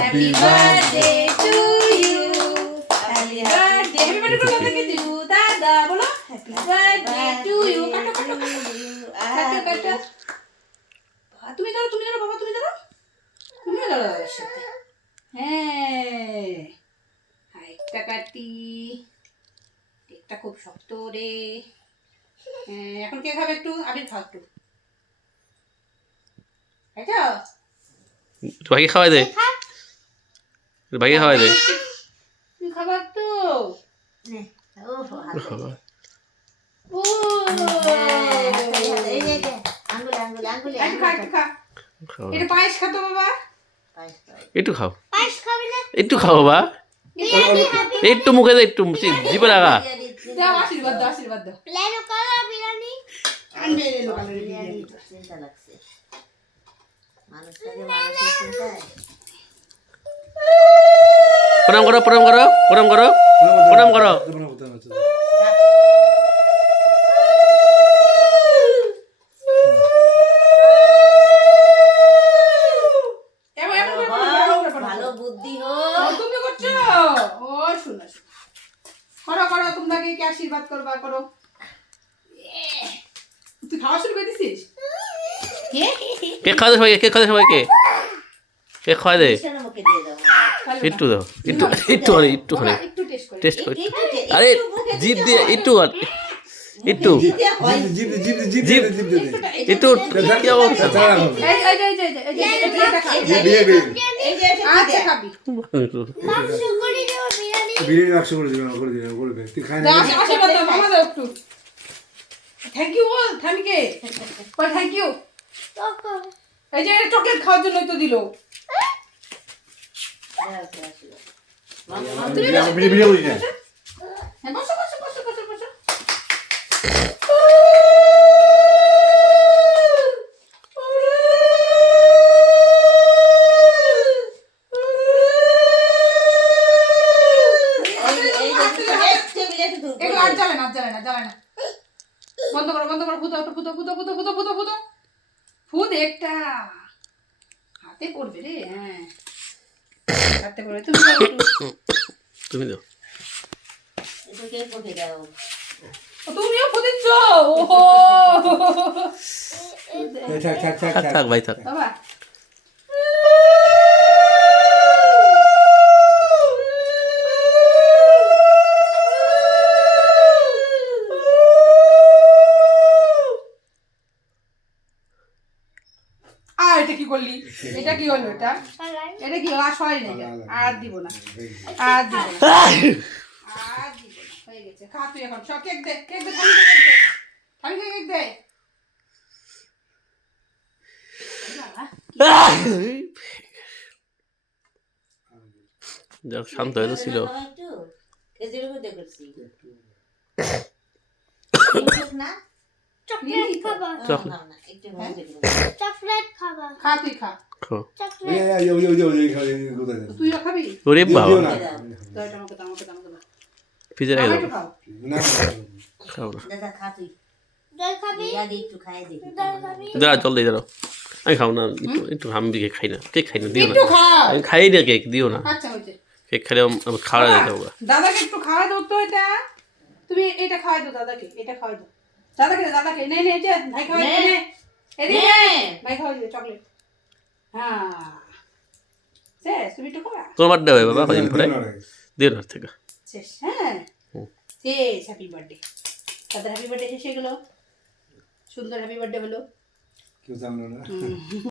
Happy birthday to you, happy birthday. Happy birthday করে দাদাকে দিও, দাদা বলো হ্যাপি বার্থডে টু ইউ। কাটো কাটো কাটো কাটো। তুমি ধরো বাবা, তুমি ধরো দাদার সাথে। হ্যাঁ, হাইটটা কাটি, কেকটা খুব শক্ত রে। হ্যাঁ, এখন কে খাবে? একটু আবির খাও একটু। এটা ভাইকে খাওয়াই দে, ভাইকে খাওয়াই দে। তুই খাবার তো ও এটা পায়েস খাতো বাবা। একটু খাও, একটু খাও বাবা, একটু মুখে দে, একটু জিভে লাগা। দাও আশীর্বাদ দাও, আশীর্বাদ দাও। আনবে এলো কালারের বিরিয়ানি। প্রণাম করো, প্রণাম করো, প্রণাম করো, প্রণাম করো। ভালো বুদ্ধি তুমি করছো ও শোনো করো করো, তোমরা কে আশীর্বাদ করবা করো। তুই খাওয়া শুরু করে দিছিস? কেক খাওয়া দে সবাইকে, কেক খাওয়া দে সবাইকে, কেক খাওয়া দে। একটু দাও, একটু একটু আরে একটু খানে একটু টেস্ট করে। টেস্ট কর। আরে জিভ দিয়ে একটু আর একটু জিভ একটু কি অবস্থা? আচ্ছা খাবি বিরিয়ানি বাক্স করে দিবেন তুই খাই না। আশীর্বাদ দাও মামা দাও একটু। থ্যাংক ইউ বল, থ্যাংক ইউ বল, থ্যাংক ইউ। এই যে চকলেট খাওয়ার জন্য তো দিল। বিরিয়ানি বলি না। হ্যাঁ বসো বসো বসো বসো বসো। একটু আর জ্বালে না, জ্বালে না, জ্বালে না। বন্ধ করো বন্ধ করো, ফুটো ফুটো ফুটো ফুটো ফুটো ফুটো ফুটো ফুদ একটা হাতে পড়বে রে। হ্যাঁ হাতে পড়বে। তুমি দাও একটু। তুমি দাও। তুমিও ফুদিচ্ছ। ওহো থাক থাক থাক থাক থাক ভাই থাক। বাবা এটা কি করলি? এটা কি হলো? এটা কি আর সরাই না, আর দিব না, আর দিব না, আর দিব না, হয়ে গেছে। খা তুই এখন সব। কেক দে, কেক দে, খাবি কেক দে। যাক শান্ত হয়ে তো ছিল। চকলেট খাবা, চকলেট খাবা, খা তুই খা। চকলেট তুইও খাবি? ওরে বাবা, তো এটা আমাকে দাও, আমাকে দাও, আমাকে দাও। ফ্রিজে রেখে আমাকে দাও। খাও। খাও না, দই খাবি, দাঁড়া জল দিয়ে দাঁড়াও। আমি খাও না, একটু একটু আমি কেক খাই না, কেক খাই না, দিও না। একটু খাও। আমি খাই না কেক, দিও না। আচ্ছা হয়েছে। কেক খাইলে আমার খাওয়া যেতে হবে। দাদাকে একটু খাওয়াই দাও তো। এটা তুমি এটা খাওয়াই দাও দাদাকে, এটা খাওয়াই দাও দাদাকে, দাদাকে। নে নে যে ভাই খাওয়াই দে, নে এদিকে ভাই খাওয়াই দে চকলেট। হ্যাঁ শেষ। তুমি একটু খাওয়া তোমার বার্থডে হবে বাবা, কদিন পরে দিও না থেকে শেষ। হ্যাঁ শেষ। হ্যাপি বার্থডে দাদার, হ্যাপি বার্থডে শেষ হয়ে গেলো। সুন্দর হ্যাপি বার্থডে হলো। কেউ জানলো না।